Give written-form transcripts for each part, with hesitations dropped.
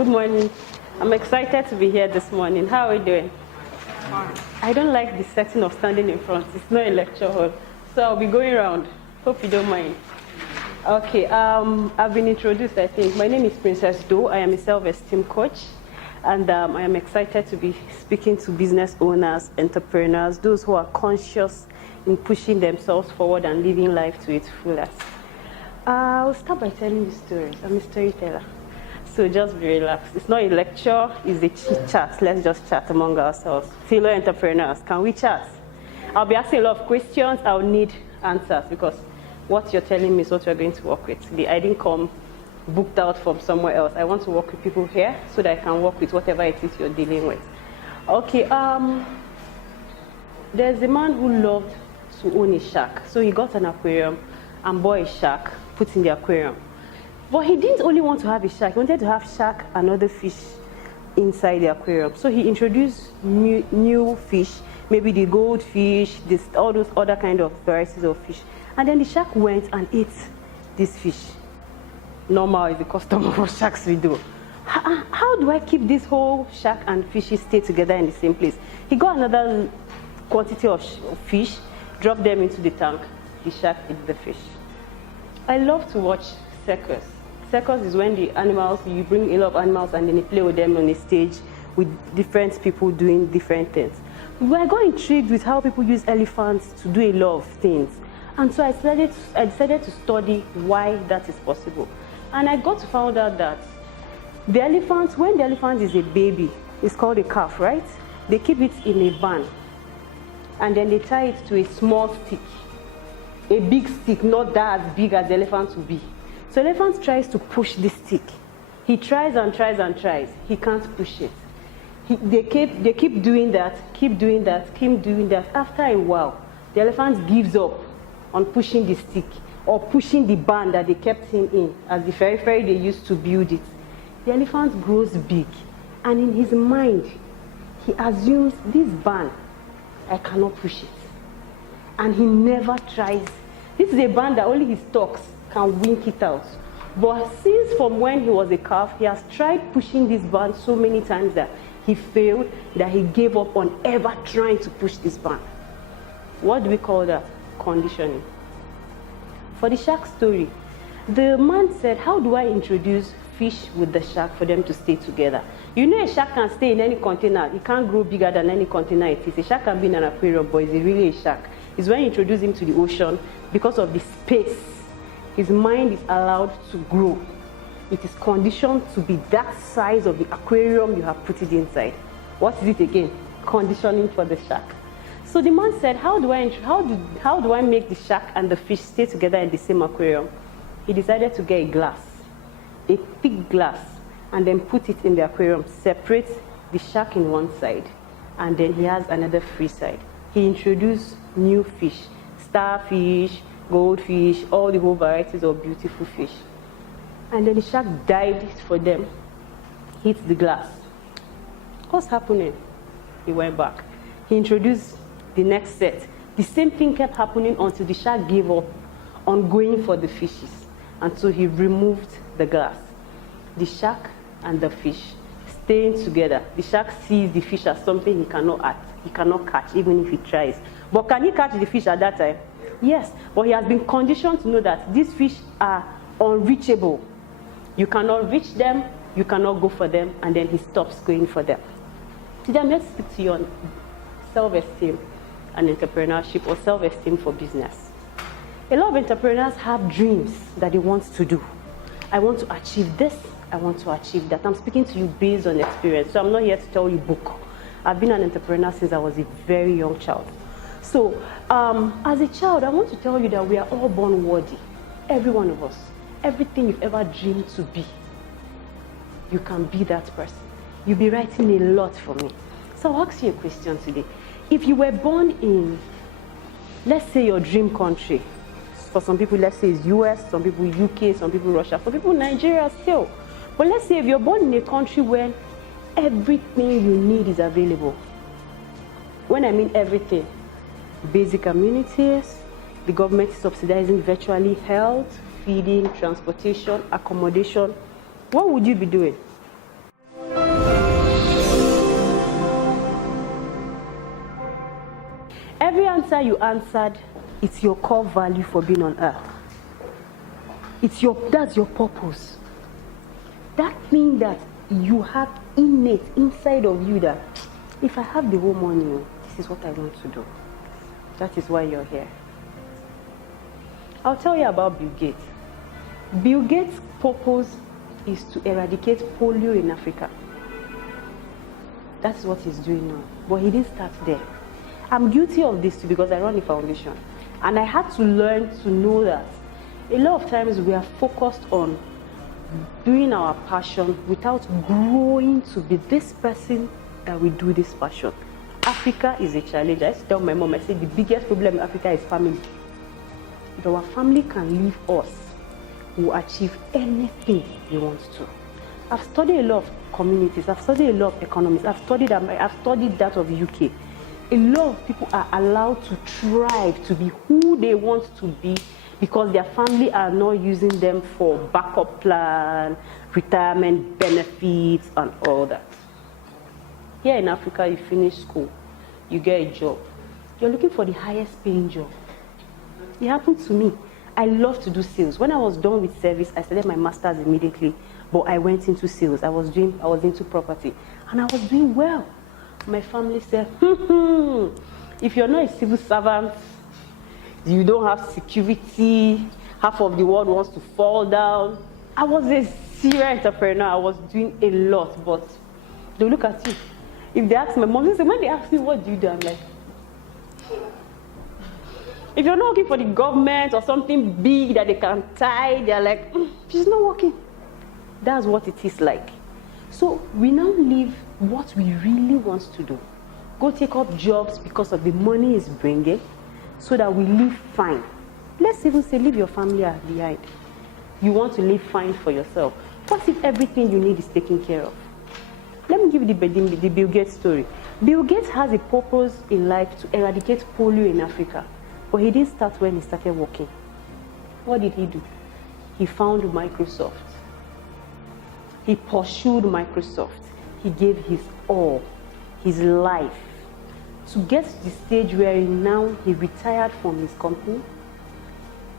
Good morning. I'm excited to be here this morning. How are we doing? Fine. I don't like the setting of standing in front. It's not a lecture hall. So I'll be going around. Hope you don't mind. Okay, I've been introduced, I think. My name is Princess Do. I am a self-esteem coach. And I am excited to be speaking to business owners, entrepreneurs, those who are conscious in pushing themselves forward and living life to its fullest. I'll start by telling you stories. I'm a storyteller. So just be relaxed. It's not a lecture, it's a chit chat. Let's just chat among ourselves. Fellow entrepreneurs, can we chat? I'll be asking a lot of questions. I'll need answers because what you're telling me is what we're going to work with today. I didn't come booked out from somewhere else. I want to work with people here so that I can work with whatever it is you're dealing with. Okay, there's a man who loved to own a shark. So he got an aquarium and bought a shark, put in the aquarium. But he didn't only want to have a shark, he wanted to have shark and other fish inside the aquarium. So he introduced new fish, maybe the goldfish, all those other kind of varieties of fish. And then the shark went and ate this fish. Normal is the custom of what sharks we do. How do I keep this whole shark and fishes stay together in the same place? He got another quantity of fish, dropped them into the tank. The shark ate the fish. I love to watch circus. Circus is when the animals, you bring a lot of animals and then you play with them on a stage with different people doing different things. I got intrigued with how people use elephants to do a lot of things. And so I decided to study why that is possible. And I got to find out that the elephant, when the elephant is a baby, it's called a calf, right? They keep it in a van. And then they tie it to a small stick. A big stick, not that as big as the elephant will be. So the elephant tries to push this stick. He tries and tries and tries. He can't push it. They keep doing that, keep doing that, keep doing that. After a while, the elephant gives up on pushing the stick or pushing the barn that they kept him in, as the ferry they used to build it. The elephant grows big, and in his mind, he assumes this barn, I cannot push it. And he never tries. This is a barn that only his stalks can wink it out. But since from when he was a calf, he has tried pushing this barn so many times that he failed, that he gave up on ever trying to push this barn. What do we call that? Conditioning. For the shark story, the man said, how do I introduce fish with the shark for them to stay together? You know a shark can stay in any container. It can't grow bigger than any container it is. A shark can be in an aquarium, but is it really a shark? It's when you introduce him to the ocean, because of the space, his mind is allowed to grow. It is conditioned to be that size of the aquarium you have put it inside. What is it again? Conditioning for the shark. So the man said, how do I make the shark and the fish stay together in the same aquarium? He decided to get a glass, a thick glass, and then put it in the aquarium, separate the shark in one side, and then he has another free side. He introduced new fish, starfish, goldfish, all the whole varieties of beautiful fish. And then the shark dived for them, hit the glass. What's happening? He went back. He introduced the next set. The same thing kept happening until the shark gave up on going for the fishes. And so he removed the glass. The shark and the fish staying together. The shark sees the fish as something he cannot catch, even if he tries. But can he catch the fish at that time? Yes, but he has been conditioned to know that these fish are unreachable. You cannot reach them, you cannot go for them, and then he stops going for them. Today, let's speak to you on self-esteem and entrepreneurship, or self-esteem for business. A lot of entrepreneurs have dreams that they want to do. I want to achieve this, I want to achieve that. I'm speaking to you based on experience, so I'm not here to tell you book. I've been an entrepreneur since I was a very young child. So, as a child, I want to tell you that we are all born worthy. Every one of us. Everything you've ever dreamed to be, you can be that person. You'll be writing a lot for me. So I'll ask you a question today. If you were born in, let's say your dream country, for some people, let's say it's US, some people UK, some people Russia, some people Nigeria still. But let's say if you're born in a country where everything you need is available. When I mean everything, basic amenities, the government is subsidizing virtually health, feeding, transportation, accommodation, what would you be doing? answer you answered, it's your core value for being on earth. That's your purpose. That thing that you have innate inside of you that if I have the whole money, this is what I want to do. That is why you're here. I'll tell you about Bill Gates. Bill Gates' purpose is to eradicate polio in Africa. That's what he's doing now. But he didn't start there. I'm guilty of this too because I run a foundation. And I had to learn to know that a lot of times we are focused on doing our passion without growing to be this person that we do this passion. Africa is a challenge. I used to tell my mom, I said the biggest problem in Africa is family. If our family can leave us, we'll achieve anything we want to. I've studied a lot of communities, I've studied a lot of economics, I've studied that of UK. A lot of people are allowed to thrive, to be who they want to be because their family are not using them for backup plan, retirement benefits, and all that. Here in Africa, you finish school, you get a job. You're looking for the highest paying job. It happened to me. I love to do sales. When I was done with service, I started my master's immediately, but I went into sales. I was into property, and I was doing well. My family said, if you're not a civil servant, you don't have security, half of the world wants to fall down. I was a serious entrepreneur. I was doing a lot, but they look at you. If they ask my mom, when they ask me, what do you do? I'm like, if you're not working for the government or something big that they can tie, they're like, she's not working. That's what it is like. So we now live what we really want to do. Go take up jobs because of the money it's bringing so that we live fine. Let's even say leave your family behind. You want to live fine for yourself. What if everything you need is taken care of? Let me give you the Bill Gates story. Bill Gates has a purpose in life to eradicate polio in Africa. But he didn't start when he started working. What did he do? He found Microsoft. He pursued Microsoft. He gave his all, his life, to get to the stage where now he retired from his company.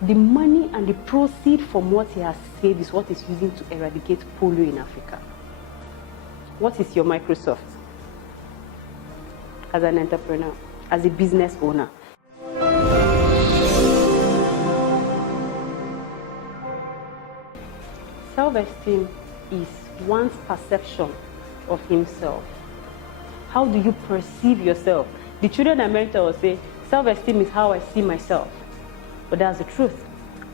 The money and the proceeds from what he has saved is what he's using to eradicate polio in Africa. What is your Microsoft? As an entrepreneur, as a business owner. Self-esteem is one's perception of himself. How do you perceive yourself? The children I mentor will say, self-esteem is how I see myself. But that's the truth.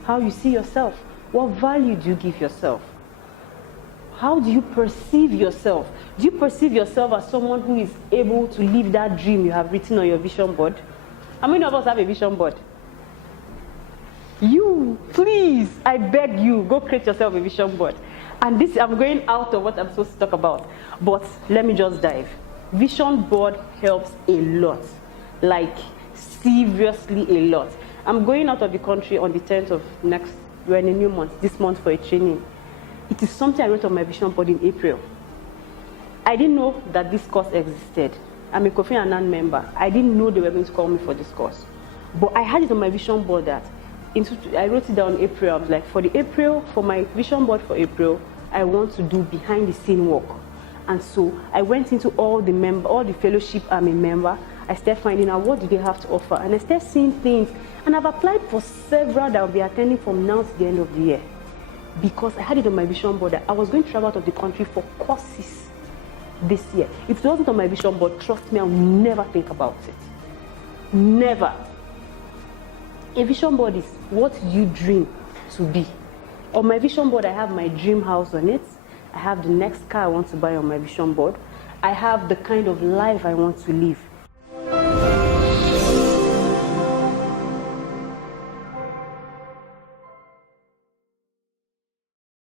How you see yourself. What value do you give yourself? How do you perceive yourself? Do you perceive yourself as someone who is able to live that dream you have written on your vision board? How many of us have a vision board? You, please, I beg you, go create yourself a vision board. And this, I'm going out of what I'm supposed to talk about, but let me just dive. Vision board helps a lot, like seriously a lot. I'm going out of the country on the 10th of we're in a new month, this month for a training. It is something I wrote on my vision board in April. I didn't know that this course existed. I'm a Kofi Annan member. I didn't know they were going to call me for this course. But I had it on my vision board that I wrote it down in April. I was like, for my vision board for April, I want to do behind the scene work. And so I went into all the fellowship I'm a member. I started finding out what do they have to offer. And I started seeing things. And I've applied for several that I'll be attending from now to the end of the year. Because I had it on my vision board that I was going to travel out of the country for courses this year. If it wasn't on my vision board, trust me, I would never think about it. Never. A vision board is what you dream to be. On my vision board, I have my dream house on it. I have the next car I want to buy on my vision board. I have the kind of life I want to live.